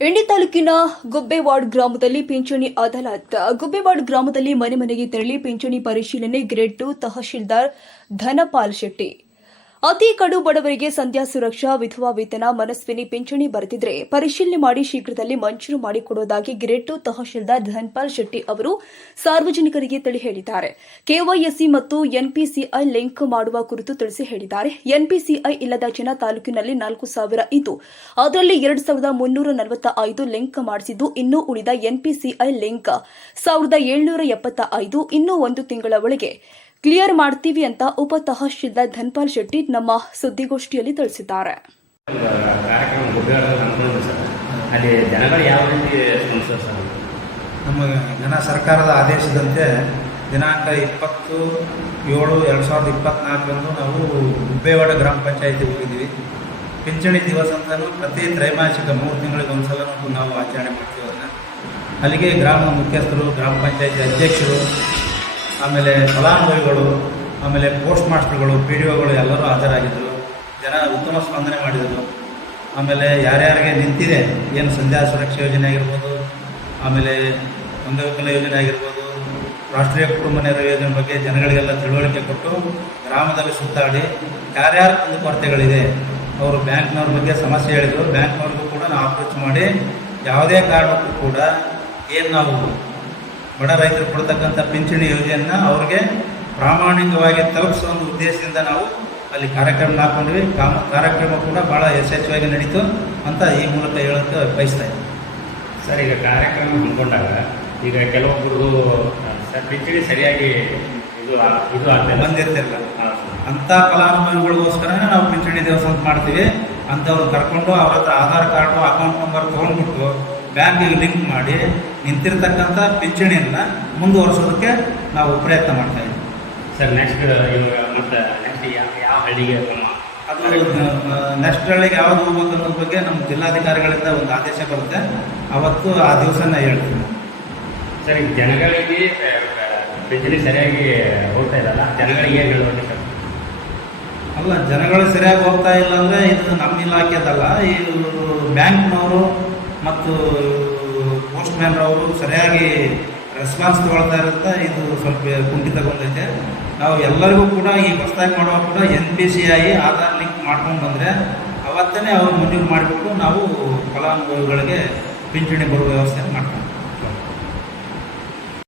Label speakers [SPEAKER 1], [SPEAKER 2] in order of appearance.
[SPEAKER 1] ಇಂಡಿ ತಾಲೂಕಿನ ಗುಬ್ಬೆವಾಡ್ ಗ್ರಾಮದಲ್ಲಿ ಪಿಂಚಣಿ ಅದಾಲತ್. ಗುಬ್ಬೆವಾಡ್ ಗ್ರಾಮದಲ್ಲಿ ಮನೆ ಮನೆಗೆ ತೆರಳಿ ಪಿಂಚಣಿ ಪರಿಶೀಲನೆ, ಗ್ರೇಡ್ ಟು ತಹಶೀಲ್ದಾರ್ ಧನಪಾಲ್ ಶೆಟ್ಟಿ. ಅತಿ ಕಡು ಬಡವರಿಗೆ ಸಂಧ್ಯಾ ಸುರಕ್ಷಾ, ವಿಧವಾ ವೇತನ, ಮನಸ್ವಿನಿ, ಪಿಂಚಣಿ ಬರೆದಿದ್ರೆ ಪರಿಶೀಲನೆ ಮಾಡಿ ಶೀಘ್ರದಲ್ಲಿ ಮಂಜೂರು ಮಾಡಿಕೊಡುವುದಾಗಿ ಗಿರೇಟು ತಹಶೀಲ್ದಾರ್ ಧನ್ಪಾಲ್ ಶೆಟ್ಟಿ ಅವರು ಸಾರ್ವಜನಿಕರಿಗೆ ತಿಳಿ ಹೇಳಿದ್ದಾರೆ. ಕೆವೈಎಸ್ಸಿ ಮತ್ತು ಎನ್ಪಿಸಿಐ ಲಿಂಕ್ ಮಾಡುವ ಕುರಿತು ತಿಳಿಸಿ ಹೇಳಿದ್ದಾರೆ. ಎನ್ಪಿಸಿಐ ಇಲ್ಲದ ಜನ ತಾಲೂಕಿನಲ್ಲಿ ನಾಲ್ಕು ಸಾವಿರ ಇದ್ದು, ಅದರಲ್ಲಿ ಎರಡು ಸಾವಿರದ ಮುನ್ನೂರ ನಲವತ್ತ ಐದು ಲಿಂಕ್ ಮಾಡಿಸಿದ್ದು, ಇನ್ನೂ ಉಳಿದ ಎನ್ಪಿಸಿಐ ಲಿಂಕ್ ಸಾವಿರದ ಏಳ್ನೂರ ಎಪ್ಪತ್ತ ಐದು ಇನ್ನೂ ಒಂದು ತಿಂಗಳ ಒಳಗೆ ಕ್ಲಿಯರ್ ಮಾಡ್ತೀವಿ ಅಂತ ಉಪ ತಹಶೀಲ್ದಾರ್ ಧನ್ಪಾಲ್ ಶೆಟ್ಟಿ ನಮ್ಮ ಸುದ್ದಿಗೋಷ್ಠಿಯಲ್ಲಿ ತಿಳಿಸಿದ್ದಾರೆ.
[SPEAKER 2] ನಮ್ಮ ಜನ ಸರ್ಕಾರದ ಆದೇಶದಂತೆ ದಿನಾಂಕ ಇಪ್ಪತ್ತು ಏಳು ಎರಡು ಸಾವಿರದ ಇಪ್ಪತ್ತ್ನಾಲ್ಕರಂದು ನಾವು ಗುಬ್ಬೇವಾಡ ಗ್ರಾಮ ಪಂಚಾಯಿತಿ ಹೋಗಿದ್ದೀವಿ. ಪಿಂಚಣಿ ದಿವಸ ಅಂತಲೂ ಪ್ರತಿ ತ್ರೈಮಾಸಿಕ ಮೂರು ತಿಂಗಳಿಗೆ ಒಂದು ಸಲ ನಾವು ಆಚರಣೆ ಮಾಡ್ತೀವಿ ಅದನ್ನು. ಅಲ್ಲಿಗೆ ಗ್ರಾಮ ಮುಖ್ಯಸ್ಥರು ಗ್ರಾಮ ಪಂಚಾಯಿತಿ ಅಧ್ಯಕ್ಷರು ಆಮೇಲೆ ಫಲಾನುಭವಿಗಳು, ಆಮೇಲೆ ಪೋಸ್ಟ್ ಮಾಸ್ಟರ್ಗಳು, ಪಿ ಡಿ ಒಗಳು ಎಲ್ಲರೂ ಹಾಜರಾಗಿದ್ದರು ಜನ ಉತ್ತಮ ಸ್ಪಂದನೆ ಮಾಡಿದರು. ಆಮೇಲೆ ಯಾರ್ಯಾರಿಗೆ ನಿಂತಿದೆ, ಏನು ಸಂಧ್ಯಾ ಸುರಕ್ಷಾ ಯೋಜನೆ ಆಗಿರ್ಬೋದು, ಆಮೇಲೆ ಅಂಗವಿಕಲ ಯೋಜನೆ ಆಗಿರ್ಬೋದು, ರಾಷ್ಟ್ರೀಯ ಕುಟುಂಬ ನೆರವು ಯೋಜನೆ ಬಗ್ಗೆ ಜನಗಳಿಗೆಲ್ಲ ತಿಳುವಳಿಕೆ ಕೊಟ್ಟು ಗ್ರಾಮದಲ್ಲಿ ಸುತ್ತಾಡಿ ಯಾರ್ಯಾರ ಕುಂದುಕೊರತೆಗಳಿದೆ ಅವರು ಬ್ಯಾಂಕ್ನವ್ರ ಬಗ್ಗೆ ಸಮಸ್ಯೆ ಹೇಳಿದರು. ಬ್ಯಾಂಕ್ನವ್ರಿಗೂ ಕೂಡ ನಾವು ಅಪ್ರೋಚ್ ಮಾಡಿ ಯಾವುದೇ ಕಾರಣಕ್ಕೂ ಕೂಡ ಏನು ನಾವು ಬಡ ರೈತರು ಕೊಡ್ತಕ್ಕಂಥ ಪಿಂಚಣಿ ಯೋಜನೆಯನ್ನು ಅವ್ರಿಗೆ ಪ್ರಾಮಾಣಿಕವಾಗಿ ತಲುಪಿಸೋ ಒಂದು ಉದ್ದೇಶದಿಂದ ನಾವು ಅಲ್ಲಿ ಕಾರ್ಯಕ್ರಮ ಹಾಕ್ಕೊಂಡ್ವಿ. ಕಾಮ ಕಾರ್ಯಕ್ರಮ ಕೂಡ ಭಾಳ ಯಶಸ್ವಿಯಾಗಿ ನಡೀತು ಅಂತ ಈ ಮೂಲಕ ಹೇಳೋಕ್ಕೆ ಬಯಸ್ತಾ ಇದ್ದೀನಿ.
[SPEAKER 3] ಸರ್ ಈಗ ಕಾರ್ಯಕ್ರಮ ಹಮ್ಮಿಕೊಂಡಾಗ ಈಗ ಕೆಲವೊಬ್ಬರು ಸರ್ ಪಿಂಚಣಿ ಸರಿಯಾಗಿ ಇದು ಇದು
[SPEAKER 2] ಬಂದಿರ್ತಿರಲ್ಲ ಅಂಥ ಫಲಾನುಭವಿಗಳಿಗೋಸ್ಕರನೇ ನಾವು ಪಿಂಚಣಿ ದಿವಸ ಅಂತ ಮಾಡ್ತೀವಿ. ಅಂಥವ್ರು ಕರ್ಕೊಂಡು ಅವ್ರ ಹತ್ರ ಆಧಾರ್ ಕಾರ್ಡು ಅಕೌಂಟ್ ನಂಬರ್ ತೊಗೊಂಡ್ಬಿಟ್ಟು ಬ್ಯಾಂಕಿಗೆ ಲಿಂಕ್ ಮಾಡಿ ನಿಂತಿರ್ತಕ್ಕಂಥ ಪಿಂಚಣಿಯನ್ನು ಮುಂದುವರಿಸೋದಕ್ಕೆ ನಾವು ಪ್ರಯತ್ನ ಮಾಡ್ತಾ ಇದ್ದೀವಿ.
[SPEAKER 3] ಸರ್ ನೆಕ್ಸ್ಟ್ ಇವಾಗ ಮತ್ತೆ ನೆಕ್ಸ್ಟ್ ಯಾವ ಯಾವ ಹಳ್ಳಿಗೆ
[SPEAKER 2] ಅದು ನೆಕ್ಸ್ಟ್ ಹಳ್ಳಿಗೆ ಯಾವ್ದು ಹೋಗ್ಬೇಕು ಅನ್ನೋದ್ರ ಬಗ್ಗೆ ನಮ್ಮ ಜಿಲ್ಲಾಧಿಕಾರಿಗಳಿಂದ ಒಂದು ಆದೇಶ ಬರುತ್ತೆ. ಅವತ್ತು ಆ ದಿವಸನ ಹೇಳ್ತೀನಿ
[SPEAKER 3] ಸರ್ ಈಗ ಜನಗಳಿಗೆ ಪಿಂಚಣಿ ಸರಿಯಾಗಿ ಹೋಗ್ತಾ ಇಲ್ಲ ಜನಗಳಿಗೆ ಏನು ಸರ್
[SPEAKER 2] ಅಲ್ಲ ಜನಗಳು ಸರಿಯಾಗಿ ಹೋಗ್ತಾ ಇಲ್ಲ ಅಂದರೆ ಇದು ನಮ್ಮ ಇಲಾಖೆದಲ್ಲ. ಈ ಬ್ಯಾಂಕ್ನವರು ಮತ್ತು ಪೋಸ್ಟ್ ಮ್ಯಾನ್ರವರು ಸರಿಯಾಗಿ ರೆಸ್ಪಾನ್ಸ್ ತಗೊಳ್ತಾ ಇರುತ್ತೆ. ಇದು ಸ್ವಲ್ಪ ಕುಂಠಿತಗೊಂಡೈತೆ. ನಾವು ಎಲ್ಲರಿಗೂ ಕೂಡ ಈ ಹೊಸದಾಗಿ ಮಾಡುವಾಗ ಕೂಡ N P C I Aadhaar link ಮಾಡ್ಕೊಂಡು ಬಂದರೆ ಅವತ್ತೇ ಅವ್ರು ಮಂಜೂರು ಮಾಡಿಬಿಟ್ಟು ನಾವು ಫಲಾನುಭವಿಗಳಿಗೆ ಪಿಂಚಣಿ ಬರುವ ವ್ಯವಸ್ಥೆ ಮಾಡ್ತೀವಿ.